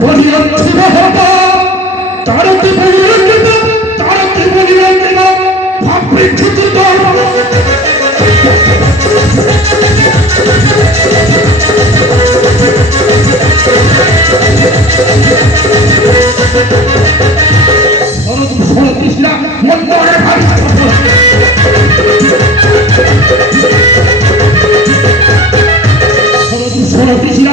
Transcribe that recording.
বলিয়াছি বাবা তারকে বলিয়াছি তারকে বলিয়াছি না ভাববে ছুটি দল কৃষ্ণা মন মনে ভাবি কৃষ্ণা